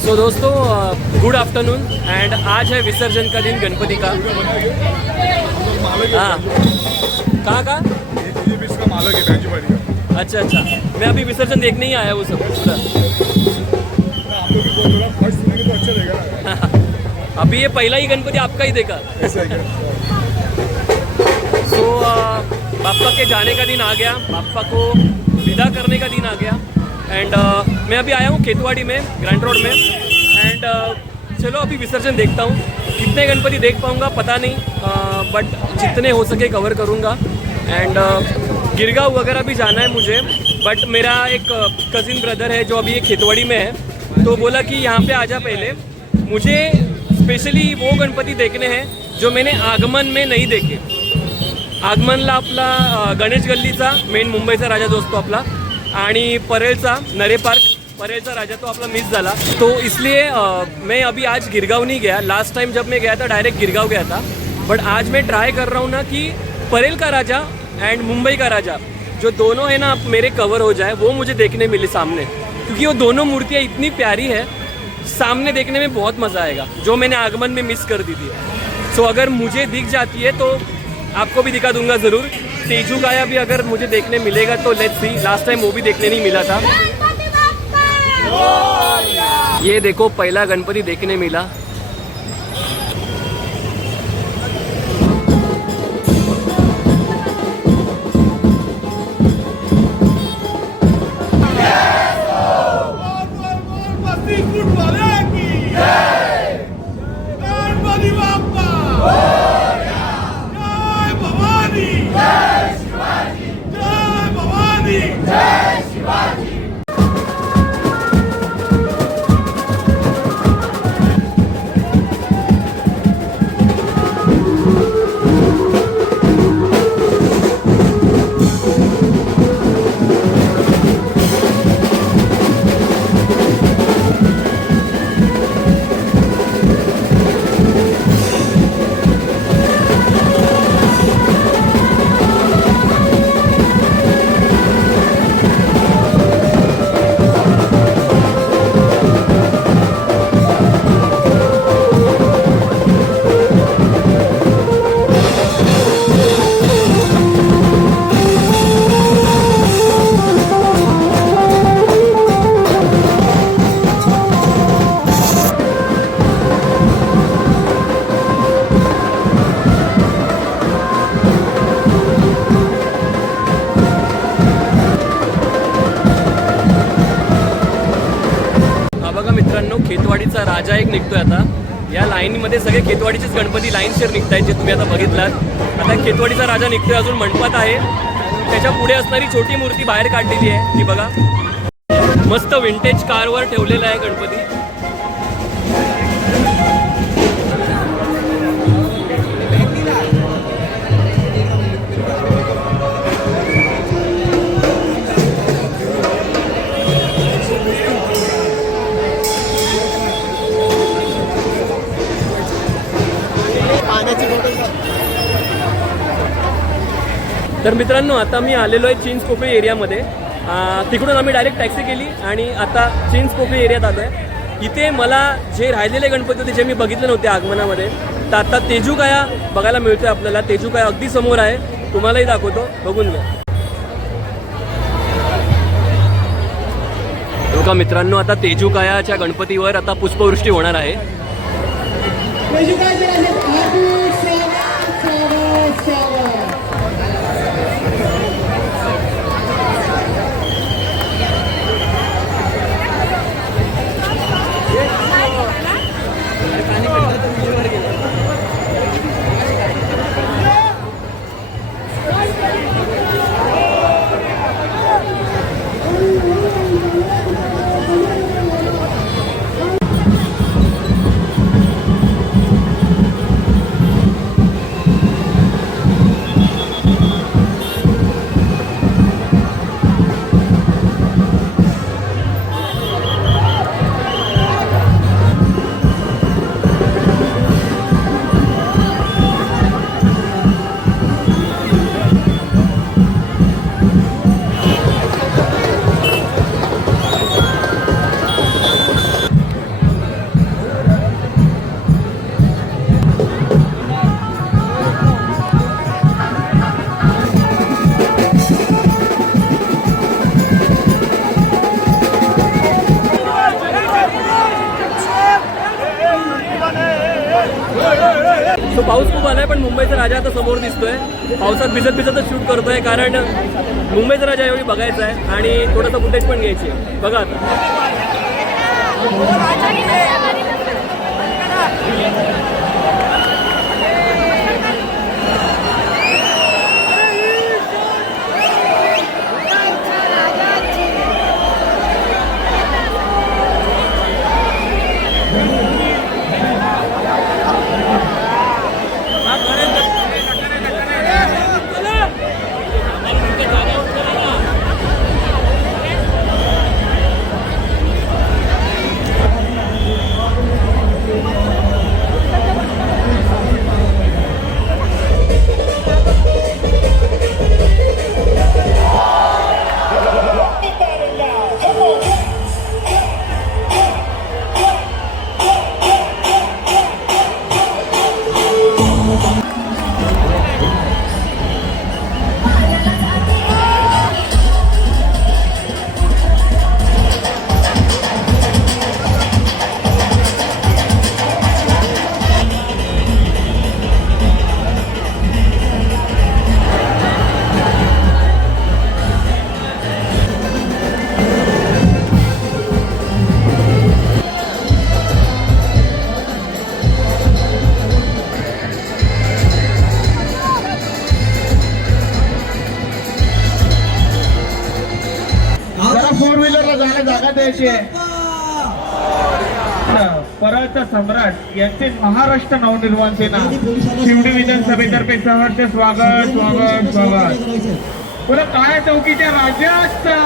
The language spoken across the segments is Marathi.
सो दोस्तों गुड आफ्टरनून एंड आज है विसर्जन का दिन गणपति का। हाँ कहाँ का? अच्छा अच्छा, मैं अभी विसर्जन देखने ही आया हूँ सब पूरा। अभी ये पहला ही गणपति आपका ही देखा। सो बाप्पा के जाने का दिन आ गया, बाप्पा को विदा करने का दिन आ गया। एंड मैं अभी आया हूँ खेतवाड़ी में, ग्रैंड रोड में। एंड चलो अभी विसर्जन देखता हूँ। कितने गणपति देख पाऊँगा पता नहीं, बट जितने हो सके कवर करूँगा। एंड गिरगांव वगैरह भी जाना है मुझे, बट मेरा एक कज़िन ब्रदर है जो अभी एक खेतवाड़ी में है, तो बोला कि यहाँ पे आजा पहले। मुझे स्पेशली वो गणपति देखने हैं जो मैंने आगमन में नहीं देखे। आगमनला आपला गणेश गल्लीचा मेन मुंबईचा राजा जो असतो आपला, आणि परेलचा नरे पार्क परेलचा राजा तो आपला मिस झाला, तो इसलिए मैं अभी आज गिरगांव नहीं गया। लास्ट टाइम जब मैं गया था डायरेक्ट गिरगांव गया था, बट आज मैं ट्राई कर रहा हूँ ना कि परेल का राजा एंड मुंबई का राजा जो दोनों है ना मेरे कवर हो जाए, वो मुझे देखने मिले सामने, क्योंकि वो दोनों मूर्तियाँ इतनी प्यारी है, सामने देखने में बहुत मज़ा आएगा, जो मैंने आगमन में मिस कर दी थी। सो अगर मुझे दिख जाती है तो आपको भी दिखा दूंगा ज़रूर। तेजू गाया भी अगर मुझे देखने मिलेगा तो लेट्स सी। लास्ट टाइम वो भी देखने नहीं मिला था। ये देखो पहला गणपति देखने मिला। मित्रांनो खेतवाडीचा राजा एक निघतोय आता। या लाईनीमध्ये सगळे खेतवाडीचेच गणपती लाईनशेर निघतायत, जे तुम्ही आता बघितलात। आता खेतवाडीचा राजा निघतोय, अजून मंडपात आहे। त्याच्या पुढे असणारी छोटी मूर्ती बाहेर काढलेली आहे, ती बघा मस्त विंटेज कारवर ठेवलेला आहे गणपती। तर मित्रांनो आता मी आलेलो आहे चिंच पोकळी एरियामध्ये। तिकडून आम्ही डायरेक्ट टॅक्सी केली आणि आता चिंच पोकळी एरियात आलो आहे। इथे मला जे राहिलेले गणपती होते जे मी बघितले नव्हते आगमनामध्ये, तर आता तेजू गाया बघायला मिळतोय आपल्याला। तेजू गाया अगदी समोर आहे, तुम्हालाही दाखवतो, बघून घ्या। बघा मित्रांनो आता तेजू गायाच्या गणपतीवर आता पुष्पवृष्टी होणार आहे। पाऊस खूप आलाय पण मुंबईचा राजा आता समोर दिसतोय. पावसात भिजत भिजतच शूट करतोय कारण मुंबईचा राजा एवढी बघायचा आहे आणि थोडंसं फुटेज पण घ्यायची आहे. बघा आता. फोर व्हीलरला जायला जागा द्यायची आहे. परळचा सम्राट यांचे महाराष्ट्र नवनिर्माण सेना शिवडी विधानसभेतर्फे सहर्ष स्वागत स्वागत स्वागत. बरं काळ्या चौकीच्या राज्याचा,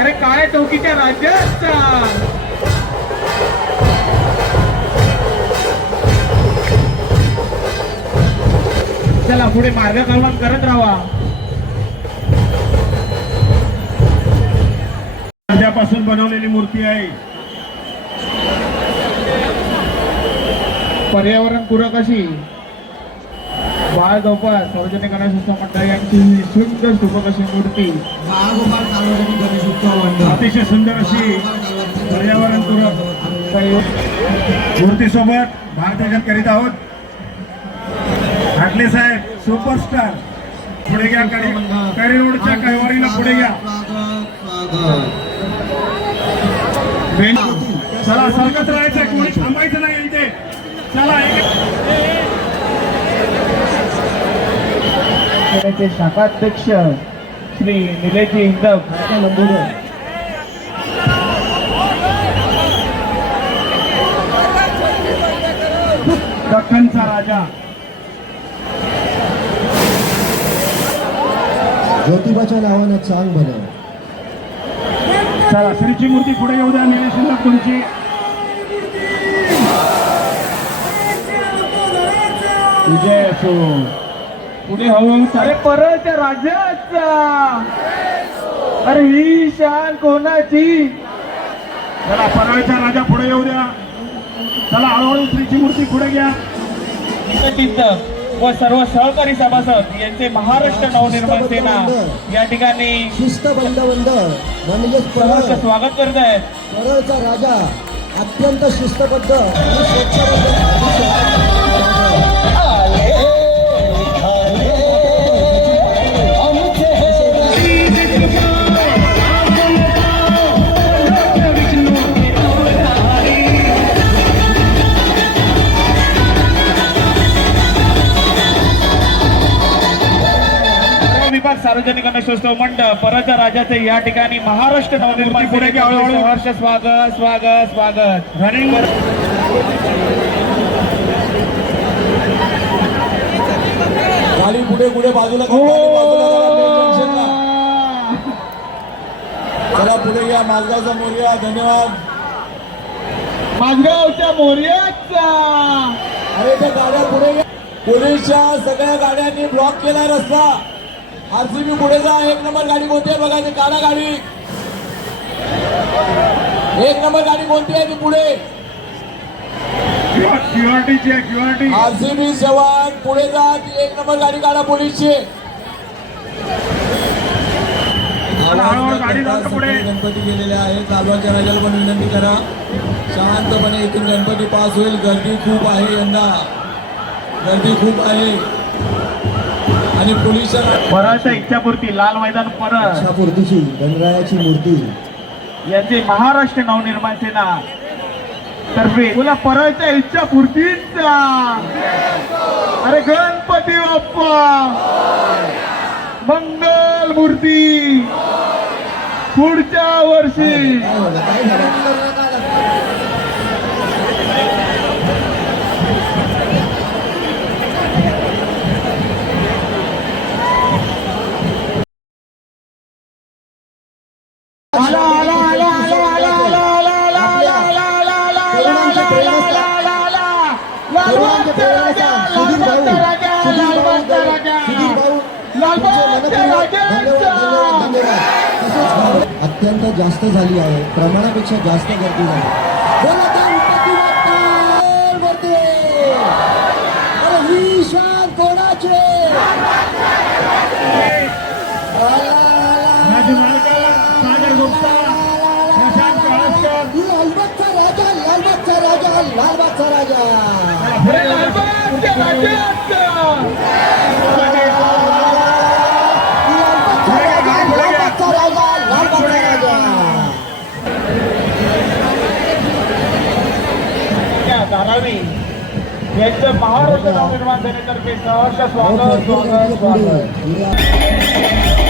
अरे काळ्या चौकीच्या राज्याचा. चला पुढे मार्गक्रमण करत राहा. पासून बनवलेली मूर्ती आहे. पर्यावरण पूरक अशी बाळ गोपाळ सार्वजनिक गणेश उत्सव मंडळ यांची सुंदर सुबक अशी मूर्ती, अतिशय सुंदर अशी पर्यावरण पूरक मूर्ती सोबत भारतीय करीत आहोत. हाटले साहेब सुपरस्टार पुढे घ्या. करी रोडच्या कैवारीला पुढे घ्या. चला सरकत राहायचं, कोणी थांबायचं नाही इथे. चला शाखाध्यक्ष श्री निलेशजी इंदव दख्खनचा राजा ज्योतिबाच्या नावानं चांग बनव. चला श्रीची मूर्ती पुढे येऊ द्या. निलेश इंदव तुमची. विजय असो. पुढे हळूहळू. अरे परळच्या राजाचा, अरे ही शान कोणाची. चला परळचा राजा पुढे येऊ द्या. चला हळूहळू श्रीची मूर्ती पुढे घ्या. चिंतक व सर्व सहकारी सभासद यांचे महाराष्ट्र नवनिर्माण सेना या ठिकाणी शिस्तबद्ध म्हणजे सहर्ष स्वागत करत आहेत. परळचा राजा अत्यंत शिस्तबद्ध आणि स्वच्छबद्ध. सार्वजनिक गणेशोत्सव मंडळ परळच्या राजाचे या ठिकाणी महाराष्ट्र नवनिर्माण पुढे हर्ष स्वागत स्वागत स्वागत. रनिंग गाडी पुढे पुढे बाजूला. चला पुढे घ्या. माझगावचा मोर्या. धन्यवाद. माझगावच्या मोर्याचा. अरे त्या गाड्या पुढे घ्या. पोलीसच्या सगळ्या गाड्यांनी ब्लॉक केला रस्ता. आरसीबी पुढे जा. एक नंबर गाडी कोणती आहे बघा. ती काढा गाडी. एक नंबर गाडी कोणती आहे ती पुढे. आरसीबी जवान पुढे जा. ती एक नंबर गाडी काढा पोलीसची. गणपती गेलेले आहेत. लालबागच्या राजाला पण विनंती करा शांतपणे इथून गणपती पास होईल. गर्दी खूप आहे यंदा. गर्दी खूप आहे आणि पोलिस परळच्या इच्छापूर्ती लाल मैदान परळ इच्छापूर्तीची गणरायाची मूर्ती यांचे महाराष्ट्र नवनिर्माण सेना तर्फे तुला परळच्या इच्छापूर्तीचा अरे गणपती बाप्पा मंगल मूर्ती पुढच्या वर्षी काय झालं काय झालं आला आला आला आला आला आला आला आला आला आला आला आला आला आला आला लालबागचा राजा लालबागचा राजा लालबागचा राजा लालबागच्या राजाचा अत्यंत जास्त झाली आहे प्रमाणापेक्षा जास्त गर्दी झाली बोला गणपती बाप्पा वरती. अरे ही शान कोणाचे माझे मालक सागर गुप्ता प्रशांत कळसकर लालबागचा राजा लालबागचा राजा लालबागचा राजा अरे लालबागच्या राजाचा लालबागचा राजा लालबागचा राजा धारावी यांचं महाराष्ट्र नवनिर्माण सेनेतर्फे सहर्ष स्वागत स्वागत स्वागत